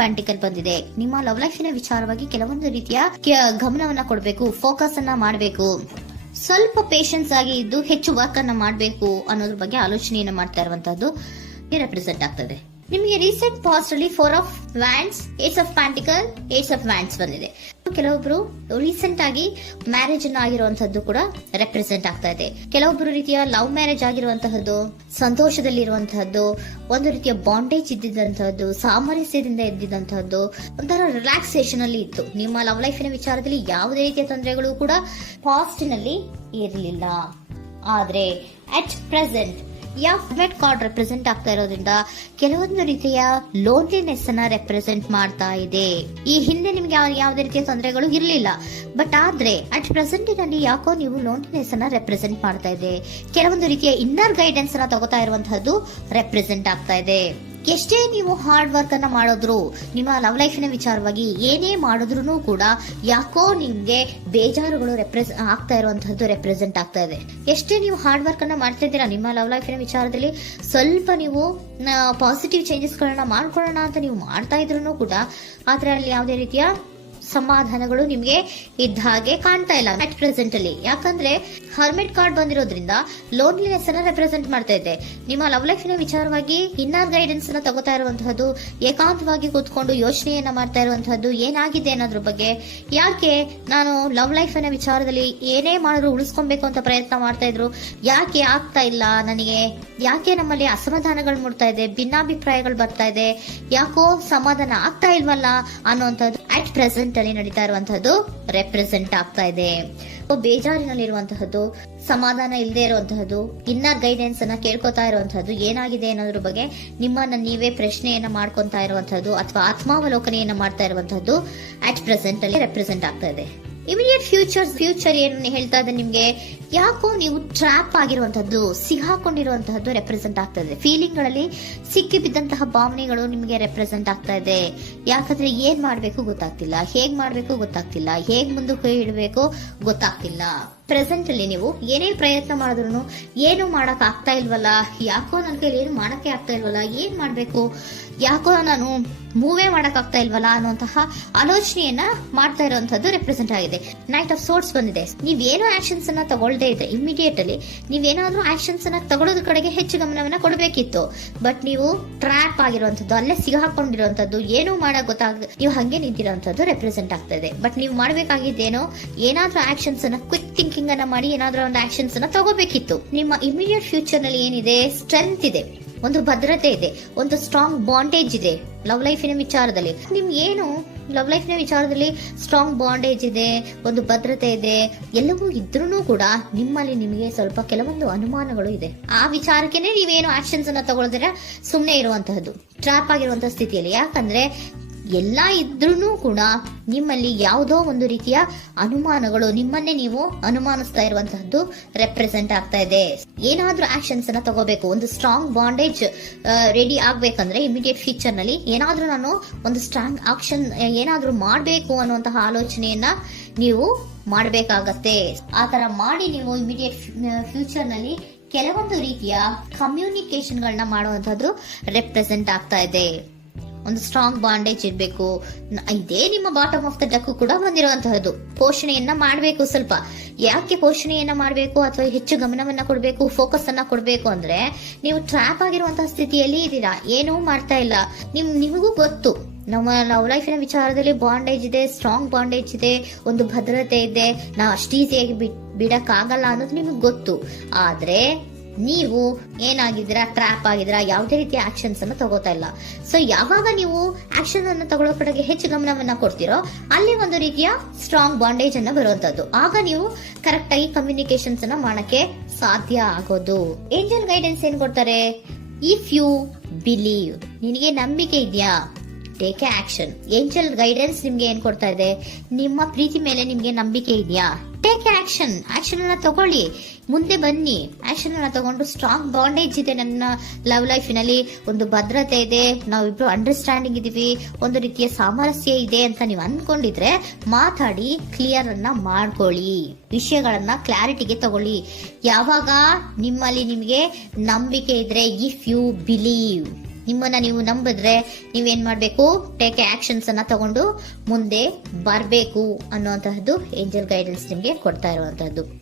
ಪ್ಯಾಂಟಿಕಲ್ ಬಂದಿದೆ. ನಿಮ್ಮ ಲವ್ ಲೈಫಿನ ವಿಚಾರವಾಗಿ ಕೆಲವೊಂದು ರೀತಿಯ ಗಮನವನ್ನ ಕೊಡಬೇಕು, ಫೋಕಸ್ ಅನ್ನ ಮಾಡಬೇಕು, ಸ್ವಲ್ಪ ಪೇಷನ್ಸ್ ಆಗಿ ಇದ್ದು ಹೆಚ್ಚು ವರ್ಕ್ ಅನ್ನ ಮಾಡಬೇಕು ಅನ್ನೋದ್ರ ಬಗ್ಗೆ ಆಲೋಚನೆಯನ್ನ ಮಾಡ್ತಾ ಇರುವಂತದ್ದು ರೆಪ್ರೆಸೆಂಟ್ ಆಗ್ತದೆ. ನಿಮಗೆ ರೀಸೆಂಟ್ ಪಾಸ್ಟ್ ಅಲ್ಲಿ 4 of wands, 8 of pentacles, 8 of wands ಬಂದಿದೆ. ಕೆಲವೊಬ್ರು ರೀಸೆಂಟ್ ಆಗಿ ಮ್ಯಾರೇಜ್ ಅನ್ನ ಆಗಿರುವಂತದ್ದು ಕೂಡ ರೆಪ್ರೆಸೆಂಟ್ ಆಗ್ತಾ ಇದೆ. ಕೆಲವೊಬ್ರು ರೀತಿಯ ಲವ್ ಮ್ಯಾರೇಜ್ ಆಗಿರುವಂತಹದ್ದು, ಸಂತೋಷದಲ್ಲಿರುವಂತಹದ್ದು, ಒಂದು ರೀತಿಯ ಬಾಂಡೇಜ್ ಇದ್ದಿದ್ದಂತಹದ್ದು, ಸಾಮರಸ್ಯದಿಂದ ಇದ್ದಿದ್ದಂತಹದ್ದು, ಒಂಥರ ರಿಲ್ಯಾಕ್ಸೇಷನ್ ಅಲ್ಲಿ ಇತ್ತು. ನಿಮ್ಮ ಲವ್ ಲೈಫಿನ ವಿಚಾರದಲ್ಲಿ ಯಾವುದೇ ರೀತಿಯ ತೊಂದರೆಗಳು ಕೂಡ ಪಾಸ್ಟ್ ನಲ್ಲಿ ಇರಲಿಲ್ಲ. ಆದ್ರೆ at present met card represent ಆಗ್ತಾ ಇರೋದ್ರಿಂದ ಕೆಲವೊಂದು ರೀತಿಯ ಲೋನ್ಲಿನೆಸ್ ಅನ್ನ ರೆಪ್ರೆಸೆಂಟ್ ಮಾಡ್ತಾ ಇದೆ. ಈ ಹಿಂದೆ ನಿಮ್ಗೆ ಯಾವುದೇ ರೀತಿಯ ತೊಂದರೆಗಳು ಇರಲಿಲ್ಲ, ಬಟ್ ಆದ್ರೆ ಅಟ್ ಪ್ರೆಸೆಂಟ್ ನಲ್ಲಿ ಯಾಕೋ ನೀವು ಲೋನ್ಲಿನೆಸ್ ಅನ್ನ ರೆಪ್ರೆಸೆಂಟ್ ಮಾಡ್ತಾ ಇದೆ. ಕೆಲವೊಂದು ರೀತಿಯ ಇನ್ನರ್ ಗೈಡೆನ್ಸ್ ಅನ್ನ ತಗೋತಾ ಇರುವಂತಹದ್ದು ರೆಪ್ರೆಸೆಂಟ್ ಆಗ್ತಾ ಇದೆ. ಎಷ್ಟೇ ನೀವು ಹಾರ್ಡ್ ವರ್ಕ್ ಅನ್ನ ಮಾಡಿದ್ರು, ನಿಮ್ಮ ಲವ್ ಲೈಫಿನ ವಿಚಾರವಾಗಿ ಏನೇ ಮಾಡಿದ್ರು ಕೂಡ ಯಾಕೋ ನಿಮ್ಗೆ ಬೇಜಾರುಗಳು ಆಗ್ತಾ ಇರುವಂತಹದ್ದು ರೆಪ್ರೆಸೆಂಟ್ ಆಗ್ತಾ ಇದೆ. ಎಷ್ಟೇ ನೀವು ಹಾರ್ಡ್ ವರ್ಕ್ ಅನ್ನ ಮಾಡ್ತಾ ಇದ್ದೀರಾ, ನಿಮ್ಮ ಲವ್ ಲೈಫಿನ ವಿಚಾರದಲ್ಲಿ ಸ್ವಲ್ಪ ನೀವು ಪಾಸಿಟಿವ್ ಚೇಂಜಸ್ ಗಳನ್ನ ಮಾಡ್ಕೊಳ್ಳೋಣ ಅಂತ ನೀವು ಮಾಡ್ತಾ ಇದ್ರು ಕೂಡ ಅದರಲ್ಲಿ ಯಾವುದೇ ರೀತಿಯ ಸಮಾಧಾನಗಳು ನಿಮ್ಗೆ ಇದ್ದ ಹಾಗೆ ಕಾಣ್ತಾ ಇಲ್ಲ ಅಟ್ ಪ್ರೆಸೆಂಟ್ ಅಲ್ಲಿ. ಯಾಕಂದ್ರೆ ಹರ್ಮಿಟ್ ಕಾರ್ಡ್ ಬಂದಿರೋದ್ರಿಂದ ಲೋನ್ಲಿನೆಸ್ ಅನ್ನ ರೆಪ್ರೆಸೆಂಟ್ ಮಾಡ್ತಾ ಇದೆ. ನಿಮ್ಮ ಲವ್ ಲೈಫಿನ ವಿಚಾರವಾಗಿ ಇನ್ನರ್ ಗೈಡೆನ್ಸ್ ಅನ್ನ ತಗೋತಾ ಇರುವಂತಹದ್ದು, ಏಕಾಂತವಾಗಿ ಕೂತ್ಕೊಂಡು ಯೋಚನೆಯನ್ನ ಮಾಡ್ತಾ ಇರುವಂತಹದ್ದು, ಏನಾಗಿದೆ ಅನ್ನೋದ್ರ ಬಗ್ಗೆ. ಯಾಕೆ ನಾನು ಲವ್ ಲೈಫ್ ನ ವಿಚಾರದಲ್ಲಿ ಏನೇ ಮಾಡಿದ್ರು ಉಳಿಸ್ಕೊಬೇಕು ಅಂತ ಪ್ರಯತ್ನ ಮಾಡ್ತಾ ಇದ್ರು, ಯಾಕೆ ಆಗ್ತಾ ಇಲ್ಲ ನನಗೆ, ಯಾಕೆ ನಮ್ಮಲ್ಲಿ ಅಸಮಾಧಾನಗಳು ಮೂಡ್ತಾ ಇದೆ, ಭಿನ್ನಾಭಿಪ್ರಾಯಗಳು ಬರ್ತಾ ಇದೆ, ಯಾಕೋ ಸಮಾಧಾನ ಆಗ್ತಾ ಇಲ್ವಲ್ಲ ಅನ್ನುವಂಥದ್ದು ಅಟ್ ಪ್ರೆಸೆಂಟ್ ಅಲ್ಲಿ ನಡೀತಾ ಇರುವಂತಹದ್ದು ರೆಪ್ರೆಸೆಂಟ್ ಆಗ್ತಾ ಇದೆ. ಬೇಜಾರಿನಲ್ಲಿರುವಂತಹದ್ದು, ಸಮಾಧಾನ ಇಲ್ಲದೆ ಇರುವಂತಹದ್ದು, ಇನ್ನರ್ ಗೈಡೆನ್ಸ್ ಅನ್ನ ಕೇಳ್ಕೊತಾ ಇರುವಂತಹದ್ದು, ಏನಾಗಿದೆ ಅನ್ನೋದ್ರ ಬಗ್ಗೆ ನಿಮ್ಮನ್ನ ನೀವೇ ಪ್ರಶ್ನೆಯನ್ನ ಮಾಡ್ಕೊಂತಾ ಇರುವಂತಹದ್ದು ಅಥವಾ ಆತ್ಮಾವಲೋಕನೆಯನ್ನ ಮಾಡ್ತಾ ಇರುವಂತಹದ್ದು ಅಟ್ ಪ್ರೆಸೆಂಟ್ ಅಲ್ಲಿ ರೆಪ್ರೆಸೆಂಟ್ ಆಗ್ತಾ ಇದೆ. ಇಮಿಡಿಯೇಟ್ ಫ್ಯೂಚರ್ ಏನು ಹೇಳ್ತಾ ಇದೆ ನಿಮ್ಗೆ, ಯಾಕೋ ನೀವು ಟ್ರ್ಯಾಪ್ ಆಗಿರುವಂತಹದ್ದು, ಸಿಕ್ಕಾಕೊಂಡಿರುವಂತಹದ್ದು ರೆಪ್ರೆಸೆಂಟ್ ಆಗ್ತಾ ಇದೆ. ಫೀಲಿಂಗ್ ಗಳಲ್ಲಿ ಸಿಕ್ಕಿ ಬಿದ್ದಂತಹ ಭಾವನೆಗಳು ನಿಮ್ಗೆ ರೆಪ್ರೆಸೆಂಟ್ ಆಗ್ತಾ ಇದೆ. ಯಾಕಂದ್ರೆ ಏನ್ ಮಾಡ್ಬೇಕು ಗೊತ್ತಾಗ್ತಿಲ್ಲ, ಹೇಗ್ ಮಾಡ್ಬೇಕು ಗೊತ್ತಾಗ್ತಿಲ್ಲ, ಹೇಗ್ ಮುಂದಕ್ಕೆ ಇಡಬೇಕು ಗೊತ್ತಾಗ್ತಿಲ್ಲ. ಪ್ರೆಸೆಂಟ್ ಅಲ್ಲಿ ನೀವು ಏನೇ ಪ್ರಯತ್ನ ಮಾಡಿದ್ರು ಏನು ಮಾಡಕ್ ಆಗ್ತಾ ಇಲ್ವಲ್ಲ, ಯಾಕೋ ನನ್ನ ಕೈಲಿ ಏನು ಮಾಡಕ್ಕೆ ಆಗ್ತಾ ಇಲ್ವಲ್ಲ, ಏನ್ ಮಾಡ್ಬೇಕು, ಯಾಕೋ ನಾನು ಮೂವೇ ಮಾಡಕ್ ಆಗ್ತಾ ಇಲ್ವಲ್ಲ ಅನ್ನುವಂತಹ ಆಲೋಚನೆಯನ್ನ ಮಾಡ್ತಾ ಇರುವಂತದ್ದು ರೆಪ್ರೆಸೆಂಟ್ ಆಗಿದೆ. ನೈಟ್ ಆಫ್ ಸೋರ್ಟ್ಸ್ ಬಂದಿದೆ. ನೀವೇನೋ ಆಕ್ಷನ್ಸ್ ಅನ್ನ ತಗೊಳ್ದೇ ಇದ್ರೆ ಇಮಿಡಿಯೇಟ್ ಅಲ್ಲಿ ನೀವೇನಾದ್ರೂ ಆಕ್ಷನ್ಸ್ ಅನ್ನ ತಗೊಳ್ಳೋದ್ರ ಕಡೆಗೆ ಹೆಚ್ಚು ಗಮನವನ್ನ ಕೊಡಬೇಕಿತ್ತು. ಬಟ್ ನೀವು ಟ್ರ್ಯಾಪ್ ಆಗಿರುವಂತದ್ದು, ಅಲ್ಲೇ ಸಿಗಾಕೊಂಡಿರುವಂತದ್ದು, ಏನು ಮಾಡಕ್ ನೀವು ಹಂಗೆ ನಿಂತಿರುವಂತದ್ದು ರೆಪ್ರೆಸೆಂಟ್ ಆಗ್ತಾ ಇದೆ. ಬಟ್ ನೀವು ಮಾಡಬೇಕಾಗಿದ್ದೇನೋ ಏನಾದ್ರೂ ಆಕ್ಷನ್ಸ್ ಅನ್ನ ಕ್ವಿಕ್ ಥಿಂಕಿಂಗ್ ಅನ್ನ ಮಾಡಿ ಏನಾದ್ರೂ ಒಂದು ಆಕ್ಷನ್ಸ್ ಅನ್ನ ತಗೋಬೇಕಿತ್ತು. ನಿಮ್ಮ ಇಮಿಡಿಯೇಟ್ ಫ್ಯೂಚರ್ ನಲ್ಲಿ ಏನಿದೆ, ಸ್ಟ್ರೆಂತ್ ಇದೆ, ಒಂದು ಭದ್ರತೆ ಇದೆ, ಒಂದು ಸ್ಟ್ರಾಂಗ್ ಬಾಂಡೇಜ್ ಇದೆ ಲವ್ ಲೈಫಿನ ವಿಚಾರದಲ್ಲಿ. ನಿಮ್ಗೆ ಏನು ಲವ್ ಲೈಫಿನ ವಿಚಾರದಲ್ಲಿ ಸ್ಟ್ರಾಂಗ್ ಬಾಂಡೇಜ್ ಇದೆ, ಒಂದು ಭದ್ರತೆ ಇದೆ, ಎಲ್ಲವೂ ಇದ್ರೂ ಕೂಡ ನಿಮ್ಮಲ್ಲಿ ನಿಮಗೆ ಸ್ವಲ್ಪ ಕೆಲವೊಂದು ಅನುಮಾನಗಳು ಇದೆ. ಆ ವಿಚಾರಕ್ಕೆನೆ ನೀವೇನು ಆಕ್ಷನ್ಸ್ ಅನ್ನ ತಗೊಳ್ದಿರ ಸುಮ್ಮನೆ ಇರುವಂತಹದ್ದು, ಟ್ರ್ಯಾಪ್ ಆಗಿರುವಂತಹ ಸ್ಥಿತಿಯಲ್ಲಿ. ಯಾಕಂದ್ರೆ ಎಲ್ಲ ಇದ್ರೂ ಕೂಡ ನಿಮ್ಮಲ್ಲಿ ಯಾವುದೋ ಒಂದು ರೀತಿಯ ಅನುಮಾನಗಳು, ನಿಮ್ಮನ್ನೇ ನೀವು ಅನುಮಾನಿಸ್ತಾ ಇರುವಂತಹದ್ದು ರೆಪ್ರೆಸೆಂಟ್ ಆಗ್ತಾ ಇದೆ. ಏನಾದ್ರೂ ಆಕ್ಷನ್ಸ್ ಅನ್ನ ತಗೋಬೇಕು, ಒಂದು ಸ್ಟ್ರಾಂಗ್ ಬಾಂಡೇಜ್ ರೆಡಿ ಆಗ್ಬೇಕಂದ್ರೆ ಇಮಿಡಿಯೇಟ್ ಫ್ಯೂಚರ್ ನಲ್ಲಿ ಏನಾದ್ರೂ ನಾನು ಒಂದು ಸ್ಟ್ರಾಂಗ್ ಆಕ್ಷನ್ ಏನಾದ್ರೂ ಮಾಡಬೇಕು ಅನ್ನುವಂತಹ ಆಲೋಚನೆಯನ್ನ ನೀವು ಮಾಡಬೇಕಾಗತ್ತೆ. ಆ ತರ ಮಾಡಿ ನೀವು ಇಮಿಡಿಯೇಟ್ ಫ್ಯೂಚರ್ ನಲ್ಲಿ ಕೆಲವೊಂದು ರೀತಿಯ ಕಮ್ಯುನಿಕೇಶನ್ ಗಳನ್ನ ಮಾಡುವಂತದ್ದು ರೆಪ್ರೆಸೆಂಟ್ ಆಗ್ತಾ ಇದೆ. ಒಂದು ಸ್ಟ್ರಾಂಗ್ ಬಾಂಡೇಜ್ ಇರಬೇಕು. ಇದೇ ನಿಮ್ಮ ಬಾಟಮ್ ಆಫ್ ದ ಡಕ್ ಕೂಡ ಬಂದಿರುವಂತಹದ್ದು. ಪೋಷಣೆಯನ್ನ ಮಾಡಬೇಕು. ಸ್ವಲ್ಪ ಯಾಕೆ ಪೋಷಣೆಯನ್ನ ಮಾಡಬೇಕು ಅಥವಾ ಹೆಚ್ಚು ಗಮನವನ್ನ ಕೊಡಬೇಕು, ಫೋಕಸ್ ಅನ್ನ ಕೊಡಬೇಕು ಅಂದ್ರೆ ನೀವು ಟ್ರ್ಯಾಪ್ ಆಗಿರುವಂತಹ ಸ್ಥಿತಿಯಲ್ಲಿ ಇದ್ದೀರಾ, ಏನೂ ಮಾಡ್ತಾ ಇಲ್ಲ. ನಿಮಗೂ ಗೊತ್ತು ನಮ್ಮ ಲವ್ ಲೈಫಿನ ವಿಚಾರದಲ್ಲಿ ಬಾಂಡೇಜ್ ಇದೆ, ಸ್ಟ್ರಾಂಗ್ ಬಾಂಡೇಜ್ ಇದೆ, ಒಂದು ಭದ್ರತೆ ಇದೆ, ನಾವು ಅಷ್ಟು ಈಸಿಯಾಗಿ ಬಿಡಕ್ ಆಗಲ್ಲ ಅನ್ನೋದು ನಿಮಗೆ ಗೊತ್ತು. ಆದ್ರೆ ನೀವು ಏನಾಗಿದ್ದೀರಾ, ಟ್ರ್ಯಾಪ್ ಆಗಿದ್ದೀರಾ, ಯಾವುದೇ ರೀತಿಯ ಆಕ್ಷನ್ಸ್ ಅನ್ನ ತಗೋತಾ ಇಲ್ಲ. ಸೊ ಯಾವಾಗ ನೀವು ಆಕ್ಷನ್ ಅನ್ನು ತಗೊಳ್ಳೋ ಕಡೆಗೆ ಹೆಚ್ಚು ಗಮನವನ್ನ ಕೊಡ್ತೀರೋ ಅಲ್ಲಿ ಒಂದು ರೀತಿಯ ಸ್ಟ್ರಾಂಗ್ ಬಾಂಡೇಜ್ ಅನ್ನ ಬರುವಂತದ್ದು. ಆಗ ನೀವು ಕರೆಕ್ಟ್ ಆಗಿ ಕಮ್ಯುನಿಕೇಶನ್ಸ್ ಅನ್ನ ಮಾಡಕ್ಕೆ ಸಾಧ್ಯ ಆಗೋದು. ಏಂಜಲ್ ಗೈಡೆನ್ಸ್ ಏನ್ ಕೊಡ್ತಾರೆ, ಇಫ್ ಯು ಬಿಲೀವ್, ನಿನಗೆ ನಂಬಿಕೆ ಇದೆಯಾ, take A action. Angel guidance ನಿಮ್ಗೆ ಏನ್ ಕೊಡ್ತಾ ಇದೆ, ನಿಮ್ಮ ಪ್ರೀತಿ ಮೇಲೆ ನಿಮ್ಗೆ ನಂಬಿಕೆ ಇದೆಯಾ, ಟೇಕ್ ಆಕ್ಷನ್. ಆಕ್ಷನ್ ಅನ್ನ ತಗೊಳ್ಳಿ, ಮುಂದೆ ಬನ್ನಿ. ಆಕ್ಷನ್ ಅನ್ನ ತಗೊಂಡು ಸ್ಟ್ರಾಂಗ್ ಬಾಂಡೇಜ್ ಇದೆ ನನ್ನ ಲವ್ ಲೈಫಿನಲ್ಲಿ, ಒಂದು ಭದ್ರತೆ ಇದೆ, ನಾವಿಬ್ರು ಅಂಡರ್ಸ್ಟ್ಯಾಂಡಿಂಗ್ ಇದೀವಿ, ಒಂದು ರೀತಿಯ ಸಾಮರಸ್ಯ ಇದೆ ಅಂತ ನೀವು ಅನ್ಕೊಂಡಿದ್ರೆ ಮಾತಾಡಿ ಕ್ಲಿಯರ್ ಅನ್ನ ಮಾಡ್ಕೊಳ್ಳಿ, ವಿಷಯಗಳನ್ನ ಕ್ಲಾರಿಟಿಗೆ ತಗೊಳ್ಳಿ. ಯಾವಾಗ ನಿಮ್ಮಲ್ಲಿ ನಿಮಗೆ ನಂಬಿಕೆ ಇದ್ರೆ, ಇಫ್ ಯು ಬಿಲೀವ್, ನಿಮ್ಮನ್ನ ನೀವು ನಂಬಿದ್ರೆ ನೀವೇನ್ ಮಾಡ್ಬೇಕು, ಟೇಕ್ ಆಕ್ಷನ್ಸ್ ಅನ್ನ ತಗೊಂಡು ಮುಂದೆ ಬರ್ಬೇಕು ಅನ್ನುವಂತಹದ್ದು ಏಂಜಲ್ ಗೈಡೆನ್ಸ್ ನಿಮ್ಗೆ ಕೊಡ್ತಾ ಇರುವಂತಹದ್ದು.